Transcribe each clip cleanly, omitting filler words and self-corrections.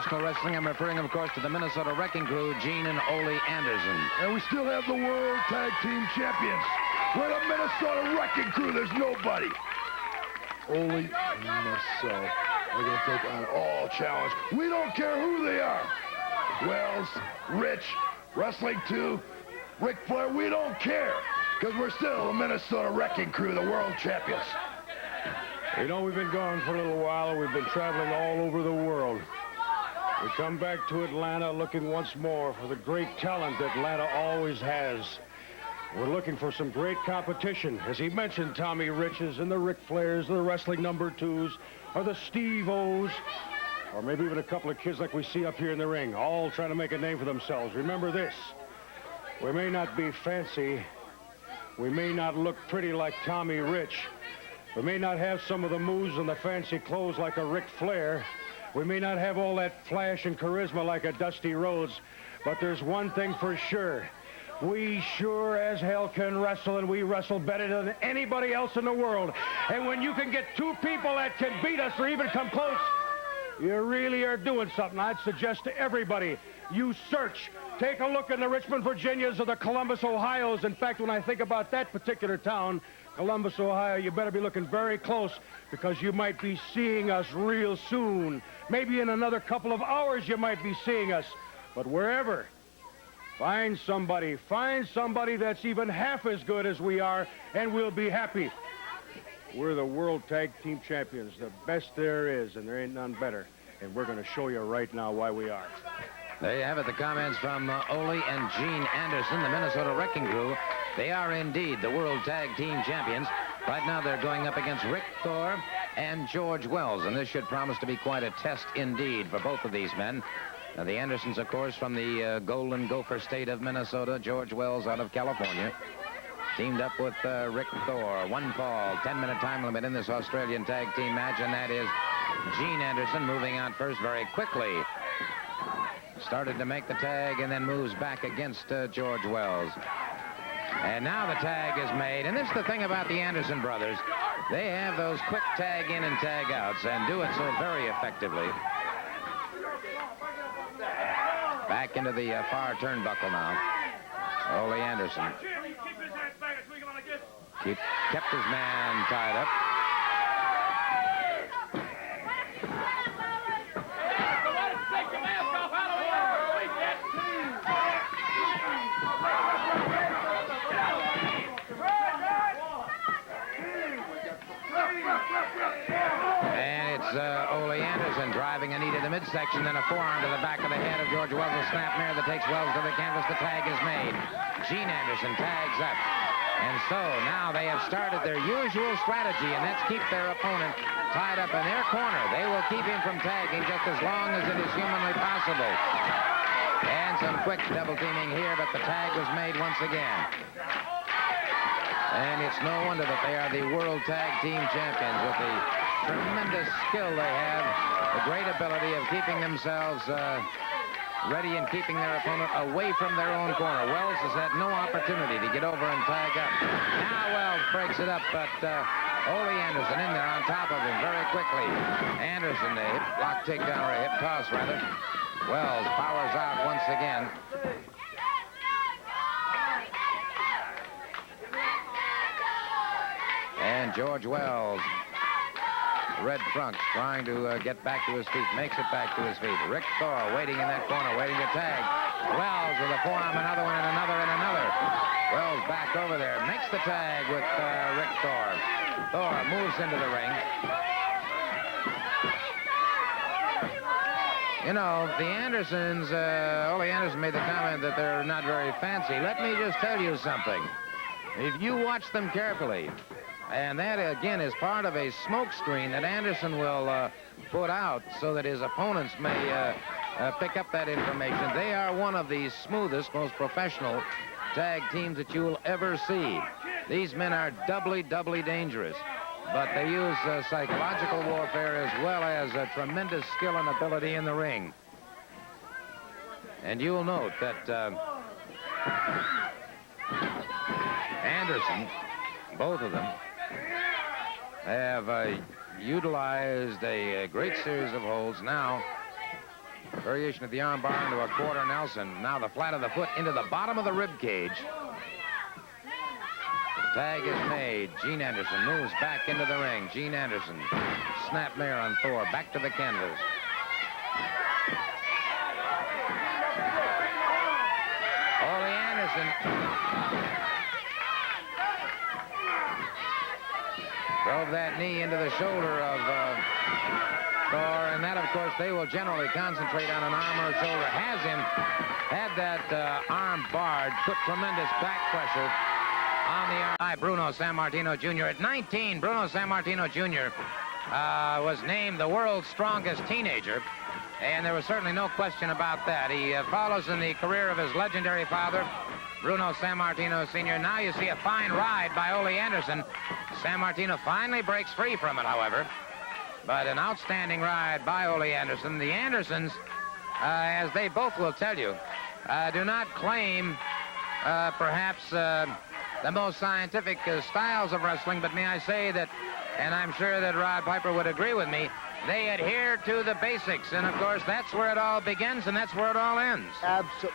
professional wrestling. I'm referring, of course, to the Minnesota Wrecking Crew, Gene and Ole Anderson. And we still have the World Tag Team Champions. We're the Minnesota Wrecking Crew. There's nobody. Ole and myself are going to take on all challenge. We don't care who they are. Wells, Rich, Wrestling 2, Ric Flair, we don't care. Because we're still the Minnesota Wrecking Crew, the world champions. You know, we've been gone for a little while, and we've been traveling all over the world. We come back to Atlanta looking once more for the great talent that Atlanta always has. We're looking for some great competition. As he mentioned, Tommy Riches and the Ric Flairs, the Wrestling Number 2s, or the Steve-O's, or maybe even a couple of kids like we see up here in the ring, all trying to make a name for themselves. Remember this, we may not be fancy, we may not look pretty like Tommy Rich, we may not have some of the moves and the fancy clothes like a Ric Flair, we may not have all that flash and charisma like a Dusty Rhodes, but there's one thing for sure. We sure as hell can wrestle, and we wrestle better than anybody else in the world. And when you can get two people that can beat us or even come close, you really are doing something. I'd suggest to everybody, you search. Take a look in the Richmond, Virginias or the Columbus, Ohio's. In fact, when I think about that particular town, Columbus, Ohio, you better be looking very close because you might be seeing us real soon. Maybe in another couple of hours you might be seeing us. But wherever, find somebody that's even half as good as we are, and we'll be happy. We're the World Tag Team Champions, the best there is, and there ain't none better. And we're going to show you right now why we are. There you have it, the comments from Ole and Gene Anderson, the Minnesota Wrecking Crew. They are indeed the World Tag Team Champions. Right now they're going up against Rick Thor and George Wells, and this should promise to be quite a test indeed for both of these men. Now, the Andersons, of course, from the Golden Gopher state of Minnesota. George Wells out of California. Teamed up with Rick Thor. One fall, 10-minute time limit in this Australian tag team match, and that is Gene Anderson moving out first very quickly. Started to make the tag and then moves back against George Wells. And now the tag is made. And this is the thing about the Anderson brothers. They have those quick tag in and tag outs and do it so very effectively. Back into the far turnbuckle now. Ole Anderson. Kept his man tied up. And it's Ole Anderson driving a knee to the midsection, then a forearm to the back of the head of George Wells. A snapmare that takes Wells to the canvas. The tag is made. Gene Anderson tags up. And so now they have started their usual strategy, and that's keep their opponent tied up in their corner. They will keep him from tagging just as long as it is humanly possible. And some quick double teaming here, but the tag was made once again. And it's no wonder that they are the World Tag Team Champions with the tremendous skill they have, the great ability of keeping themselves ready and keeping their opponent away from their own corner. Wells has had no opportunity to get over and tag up. Now Wells breaks it up, but Ole Anderson in there on top of him very quickly. Anderson, a hip lock takedown, or a hip toss rather. Wells powers out once again. And George Wells, red trunks, trying to get back to his feet, makes it back to his feet. Rick Thor waiting in that corner, waiting to tag. Wells with a forearm, another one, and another, and another. Wells back over there, makes the tag with Rick Thor. Thor moves into the ring. You know, the Andersons, Ole Anderson made the comment that they're not very fancy. Let me just tell you something. If you watch them carefully, and that, again, is part of a smoke screen that Anderson will put out so that his opponents may pick up that information. They are one of the smoothest, most professional tag teams that you will ever see. These men are doubly dangerous, but they use psychological warfare as well as tremendous skill and ability in the ring. And you'll note that Anderson, both of them, have utilized a great series of holds. Now, Variation of the arm bar into a quarter Nelson. Now the flat of the foot into the bottom of the rib cage. Tag is made. Gene Anderson moves back into the ring. Gene Anderson. Snap mare on Thor. Back to the canvas. Ole Anderson. Drove that knee into the shoulder of Thor, and that, of course, they will generally concentrate on an arm or a shoulder. Has him, had that arm barred, put tremendous back pressure on the arm by Bruno Sammartino Jr. At 19, Bruno Sammartino Jr. Was named the world's strongest teenager, and there was certainly no question about that. He follows in the career of his legendary father, Bruno Sammartino Sr. Now you see a fine ride by Ole Anderson. Sammartino finally breaks free from it, however. But an outstanding ride by Ole Anderson. The Andersons, as they both will tell you, do not claim perhaps the most scientific styles of wrestling, but may I say that, and I'm sure that Rod Piper would agree with me, they adhere to the basics, and of course that's where it all begins and that's where it all ends.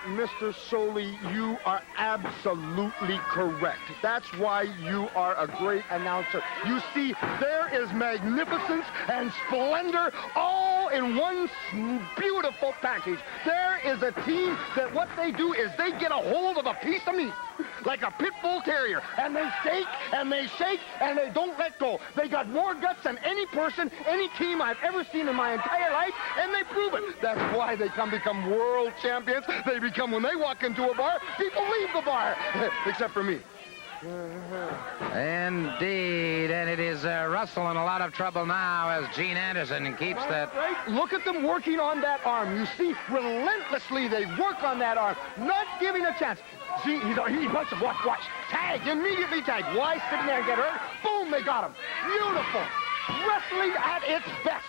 Mr. Soley, you are absolutely correct. That's why you are a great announcer. You see, there is magnificence and splendor all in one beautiful package. There is a team that what they do is they get a hold of a piece of meat like a pit bull terrier, and they shake and they shake and they don't let go. They got more guts than any person, any team I've ever seen in my entire life, and they prove it. That's why they become world champions. They become, when they walk into a bar, people leave the bar, except for me. Indeed, and it is Russell in a lot of trouble now as Gene Anderson keeps that. Right. Look at them working on that arm. You see, relentlessly they work on that arm, not giving a chance. See, he must have watch. Tag, immediately tag. Why sitting there and get hurt? Boom, they got him. Beautiful. Wrestling at its best.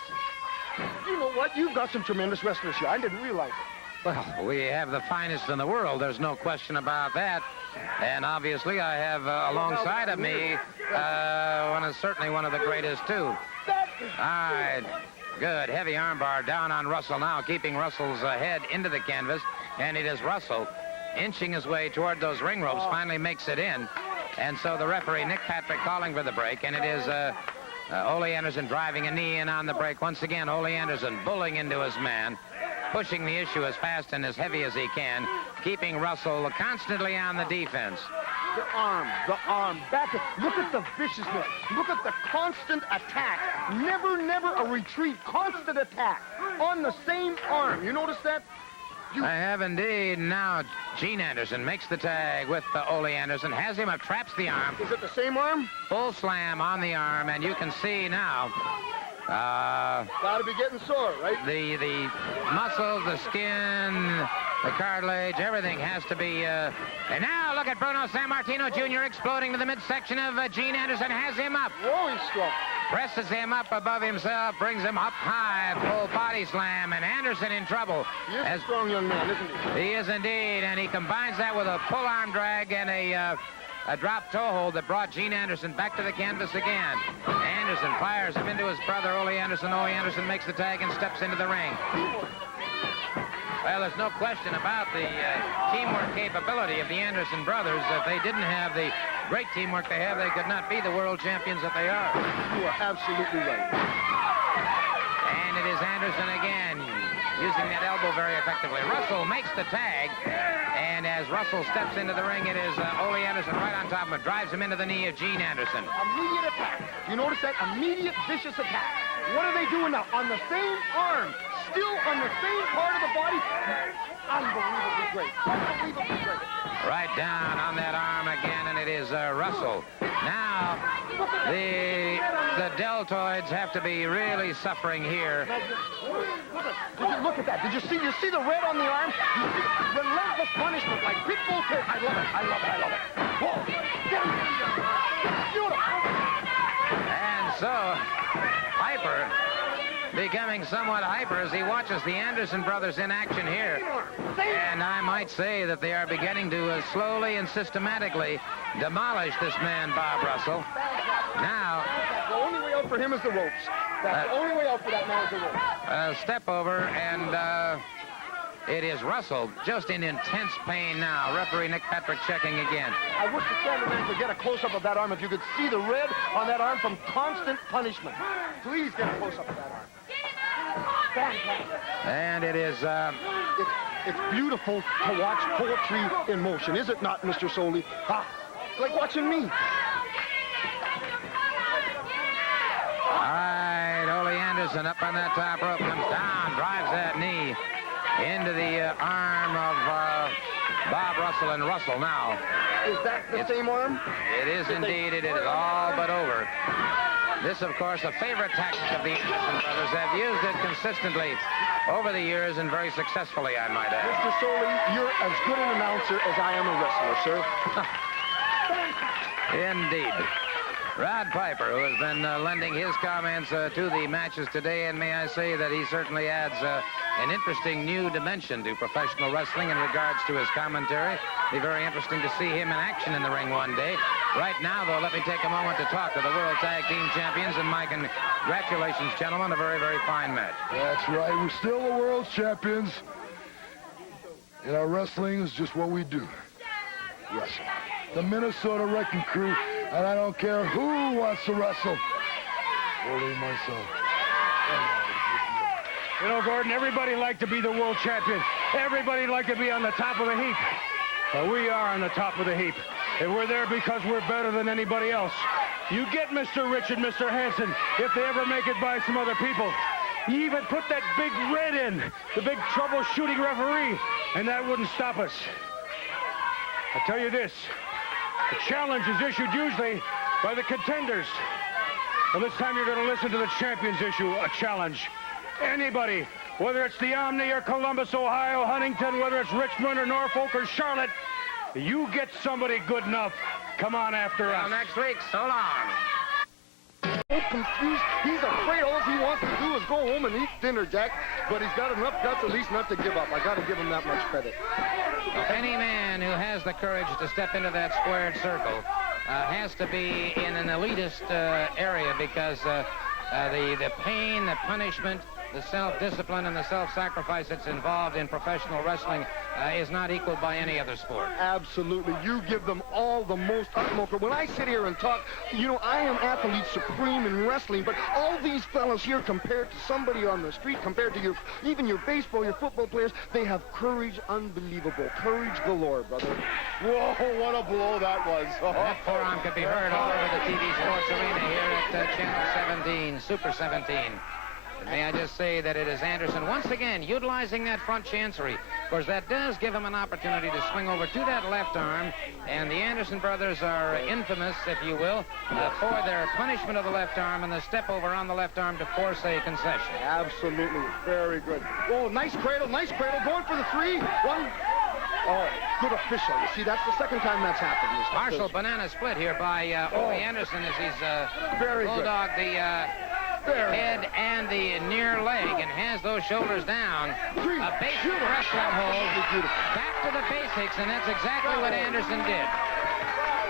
You know what? You've got some tremendous wrestlers here. I didn't realize it. Well, we have the finest in the world. There's no question about that. And obviously, I have alongside of me certainly one of the greatest, too. All right. Good. Heavy armbar down on Russell now, keeping Russell's head into the canvas. And it is Russell inching his way toward those ring ropes, finally makes it in. And so the referee, Nick Patrick, calling for the break. And it is Ole Anderson driving a knee in on the break. Once again, Ole Anderson bullying into his man, pushing the issue as fast and as heavy as he can, keeping Russell constantly on the defense. The arm, back. Look at the viciousness. Look at the constant attack. Never a retreat. Constant attack on the same arm. You notice that? I have indeed. Now Gene Anderson makes the tag with Ole Anderson, has him up, traps the arm. Is it the same arm? Full slam on the arm, and you can see now. Gotta be getting sore, right? The muscles, the skin, the cartilage, everything has to be. And now look at Bruno Sammartino Jr. exploding to the midsection of Gene Anderson, has him up. Whoa, he's strong. Presses him up above himself, brings him up high, full body slam, and Anderson in trouble. He is a strong young man, isn't he? He is indeed, and he combines that with a pull arm drag and a drop toe hold that brought Gene Anderson back to the canvas again. Anderson fires him into his brother, Ole Anderson. Ole Anderson makes the tag and steps into the ring. Well, there's no question about the teamwork capability of the Anderson brothers. If they didn't have the great teamwork they have, they could not be the world champions that they are. You are absolutely right. And it is Anderson again, using that elbow very effectively. Russell makes the tag, and as Russell steps into the ring, it is Ole Anderson right on top of him, drives him into the knee of Gene Anderson. Immediate attack. You notice that? Immediate vicious attack. What are they doing now? On the same arm, still on the same part of the body. Unbelievably great. Unbelievably great. Right down on that arm again, and it is Russell. Now, the deltoids have to be really suffering here. Look at that. Did you see the red on the arm? You see relentless punishment like pit bull terrier. I love it. Whoa. Get him. Beautiful. And so, Piper becoming somewhat hyper as he watches the Anderson brothers in action here. And I might say that they are beginning to slowly and systematically demolish this man, Bob Russell. Now, the only way out for him is the ropes. That's the only way out for that man is the ropes. Step over, and It is Russell just in intense pain now. Referee Nick Patrick checking again. I wish the cameraman could get a close-up of that arm. If you could see the red on that arm from constant punishment. Please get a close-up of that arm. Fantastic. And it is... It's beautiful to watch poetry in motion, is it not, Mr. Soley? Like watching me. All right, Ole Anderson up on that top rope, comes down, drives that knee into the arm of Bob Russell, and Russell now. Is that the same arm? It is indeed. It is all but over. This, of course, a favorite tactic of the Anderson brothers. Have used it consistently over the years and very successfully, I might add. Mr. Soley, you're as good an announcer as I am a wrestler, sir. Indeed. Rod Piper, who has been lending his comments to the matches today, and may I say that he certainly adds an interesting new dimension to professional wrestling in regards to his commentary. Be very interesting to see him in action in the ring one day. Right now, though, let me take a moment to talk to the World Tag Team Champions, and my congratulations, gentlemen, a very, very fine match. That's right. We're still the world's champions. And our wrestling is just what we do. Wrestle. The Minnesota Wrecking Crew, and I don't care who wants to wrestle. Only myself. You know, Gordon, everybody like to be the world champion. Everybody like to be on the top of the heap. But we are on the top of the heap. And we're there because we're better than anybody else. You get Mr. Rich and Mr. Hansen if they ever make it by some other people. You even put that big red in, the big troubleshooting referee, and that wouldn't stop us. I tell you this, the challenge is issued usually by the contenders. Well, this time you're going to listen to the champions issue a challenge. Anybody, whether it's the Omni or Columbus, Ohio, Huntington, whether it's Richmond or Norfolk or Charlotte, you get somebody good enough. Come on after us. Till next week, so long. So confused. He's afraid all he wants to do is go home and eat dinner, Jack. But he's got enough guts at least not to give up. I got to give him that much credit. Any man who has the courage to step into that squared circle has to be in an elitist area, because the pain, the punishment, the self-discipline, and the self-sacrifice that's involved in professional wrestling is not equaled by any other sport. Absolutely. You give them all the most utmost. When I sit here and talk, you know, I am athlete supreme in wrestling, but all these fellas here, compared to somebody on the street, compared to even your baseball, your football players, they have courage unbelievable. Courage galore, brother. Whoa, what a blow that was. That forearm could be heard all over the TV Sports Arena here at Channel 17, Super 17. May I just say that it is Anderson once again utilizing that front chancery. Of course, that does give him an opportunity to swing over to that left arm, and the Anderson brothers are infamous, if you will, for their punishment of the left arm and the step over on the left arm to force a concession. Absolutely. Very good. Oh, nice cradle, going for the 3. 1. Oh, good official. You see, that's the second time that's happened. Partial banana split here by Ole Anderson as he's bulldogged the head and the near leg and has those shoulders down. A basic wrestling hold. Back to the basics, and that's exactly what Anderson did.